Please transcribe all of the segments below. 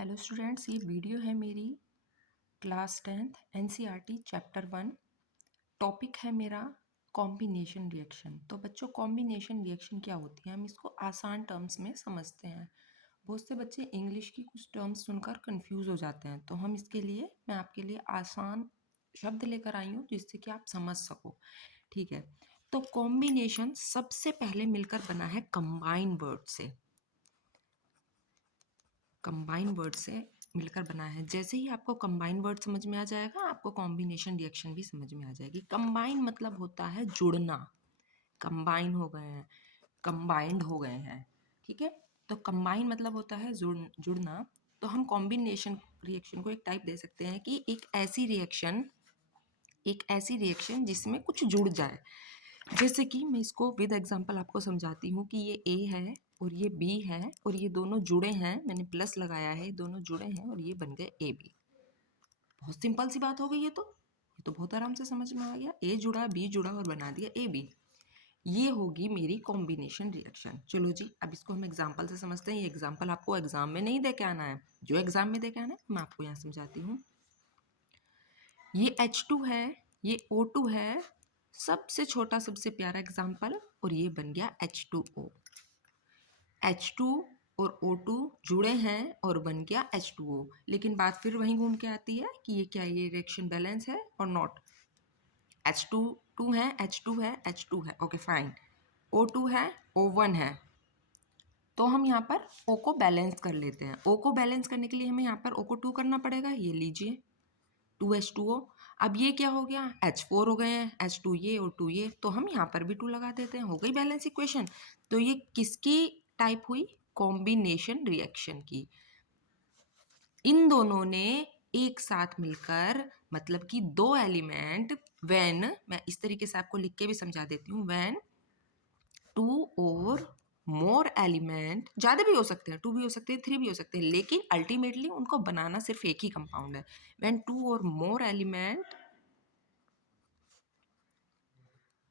Hello students, ये video है मेरी class 10th NCERT chapter 1। Topic है मेरा कॉम्बिनेशन रिएक्शन। तो बच्चों, कॉम्बिनेशन रिएक्शन क्या होती है, हम इसको आसान टर्म्स में समझते हैं। बहुत से बच्चे इंग्लिश की कुछ टर्म्स सुनकर कंफ्यूज हो जाते हैं, तो हम इसके लिए मैं आपके लिए आसान शब्द लेकर आई हूँ जिससे कि आप समझ सको। ठीक है, तो कॉम्बिनेशन सबसे पहले मिलकर बना है कंबाइन वर्ड से। कंबाइन वर्ड से मिलकर बना है। जैसे ही आपको कंबाइन वर्ड समझ में आ जाएगा, आपको कॉम्बिनेशन रिएक्शन भी समझ में आ जाएगी। कंबाइन मतलब होता है जुड़ना। कंबाइन हो गए हैं, कंबाइंड हो गए हैं। ठीक है, तो कंबाइन मतलब होता है जुड़ना। तो हम कॉम्बिनेशन रिएक्शन को एक टाइप दे सकते हैं कि एक ऐसी रिएक्शन जिसमें कुछ जुड़ जाए। जैसे कि मैं इसको विद एग्जांपल आपको समझाती हूँ कि ये ए है और ये बी है और ये दोनों जुड़े हैं। मैंने प्लस लगाया है, दोनों जुड़े हैं और ये बन गए ए बी। बहुत सिंपल सी बात हो गई। ये तो बहुत आराम से समझ में आ गया। ए जुड़ा, बी जुड़ा और बना दिया ए बी। ये होगी मेरी कॉम्बिनेशन रिएक्शन। चलो जी, अब इसको हम एग्जाम्पल से समझते हैं। ये एग्जाम्पल आपको एग्जाम में नहीं दे के आना है, जो एग्जाम में दे के आना है मैं आपको यहाँ समझाती हूँ। ये H2 है, ये O2 है, सबसे छोटा सबसे प्यारा एग्जाम्पल, और ये बन गया H2O। H2 और O2 जुड़े हैं और बन गया H2O। लेकिन बात फिर वहीं घूम के आती है कि ये क्या, ये रिएक्शन बैलेंस है और नॉट। H2 है, H2 है, H2 है, ओके फाइन। O2 है, O1 है, तो हम यहाँ पर O को बैलेंस कर लेते हैं। O को बैलेंस करने के लिए हमें यहाँ पर O को 2 करना पड़ेगा। ये लीजिए 2H2O। अब ये क्या हो गया, H4 हो गए हैं, H2 ये और 2 ये, तो हम यहाँ पर भी 2 लगा देते हैं। हो गई बैलेंस इक्वेशन। तो ये किसकी टाइप हुई, कॉम्बिनेशन रिएक्शन की। इन दोनों ने एक साथ मिलकर, मतलब कि दो एलिमेंट, व्हेन, मैं इस तरीके से आपको लिख के भी समझा देती हूँ, व्हेन 2 और मोर एलिमेंट, ज़्यादा भी हो सकते हैं, 2 भी हो सकते हैं, 3 भी हो सकते हैं, लेकिन अल्टीमेटली उनको बनाना सिर्फ एक ही कंपाउंड है। व्हेन 2 और मोर element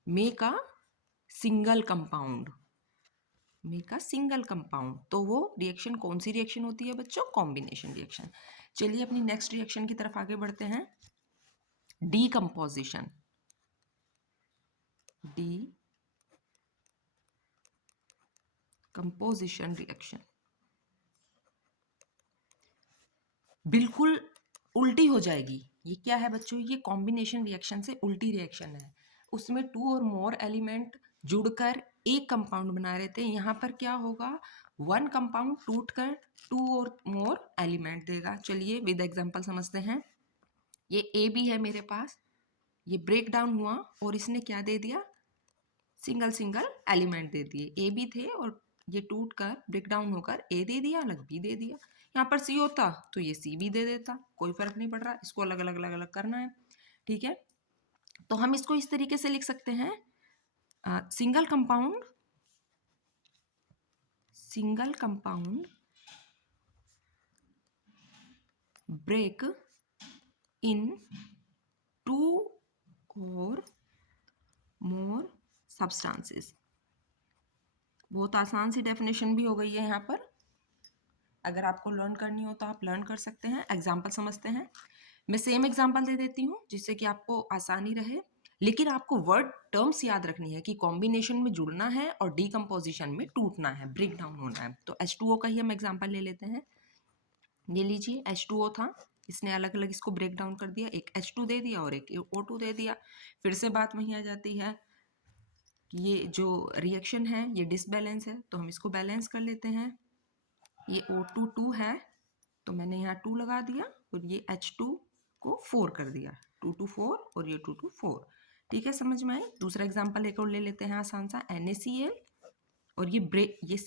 make a single compound, तो वो रिएक्शन कौन सी रिएक्शन होती है बच्चों, कॉम्बिनेशन रिएक्शन। चलिए अपनी नेक्स्ट रिएक्शन की तरफ आगे बढ़ते हैं। डीकम्पोजिशन। कंपोजिशन रिएक्शन बिल्कुल उल्टी हो जाएगी। ये क्या है बच्चों, ये कॉम्बिनेशन रिएक्शन से उल्टी रिएक्शन है। उसमें 2 और मोर एलिमेंट जुड़कर एक कंपाउंड बना रहे थे। यहाँ पर क्या होगा, 1 कंपाउंड टूटकर 2 और मोर एलिमेंट देगा। चलिए विद एग्जांपल समझते हैं। ये ए बी है मेरे पास, ये ब्रेक डाउन हुआ और इसने क्या दे दिया, सिंगल सिंगल एलिमेंट दे दिए। ए बी थे और ये टूट कर ब्रेक डाउन होकर ए दे दिया, अलग बी दे दिया। यहाँ पर सी होता तो ये सी बी दे देता, कोई फर्क नहीं पड़ रहा, इसको अलग अलग अलग अलग करना है। ठीक है, तो हम इसको इस तरीके से लिख सकते हैं, सिंगल कंपाउंड ब्रेक इन 2 और मोर सब्सटेंसेस। बहुत आसान सी डेफिनेशन भी हो गई है यहाँ पर। अगर आपको लर्न करनी हो तो आप लर्न कर सकते हैं। एग्जाम्पल समझते हैं। मैं सेम एग्जाम्पल दे देती हूँ जिससे कि आपको आसानी रहे, लेकिन आपको वर्ड टर्म्स याद रखनी है कि कॉम्बिनेशन में जुड़ना है और डीकम्पोजिशन में टूटना है, ब्रेक डाउन होना है। तो H2O का ही हम एग्जाम्पल ले लेते हैं। ये लीजिए H2O था, इसने अलग अलग इसको ब्रेक डाउन कर दिया, एक H2 दे दिया और एक O2 दे दिया। फिर से बात वहीं आ जाती है कि ये जो रिएक्शन है ये डिसबैलेंस है, तो हम इसको बैलेंस कर लेते हैं। ये O2 2 है, तो मैंने यहाँ 2 लगा दिया और ये H2 को 4 कर दिया, 2 2 4 और ये 2 2 4। ठीक है, समझ में आए। दूसरा एग्जांपल एक और ले लेते हैं आसान सा, NaCl, और ये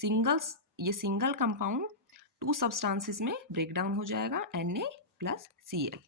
सिंगल कंपाउंड 2 सब्सटेंसेस में ब्रेक डाउन हो जाएगा Na प्लस Cl।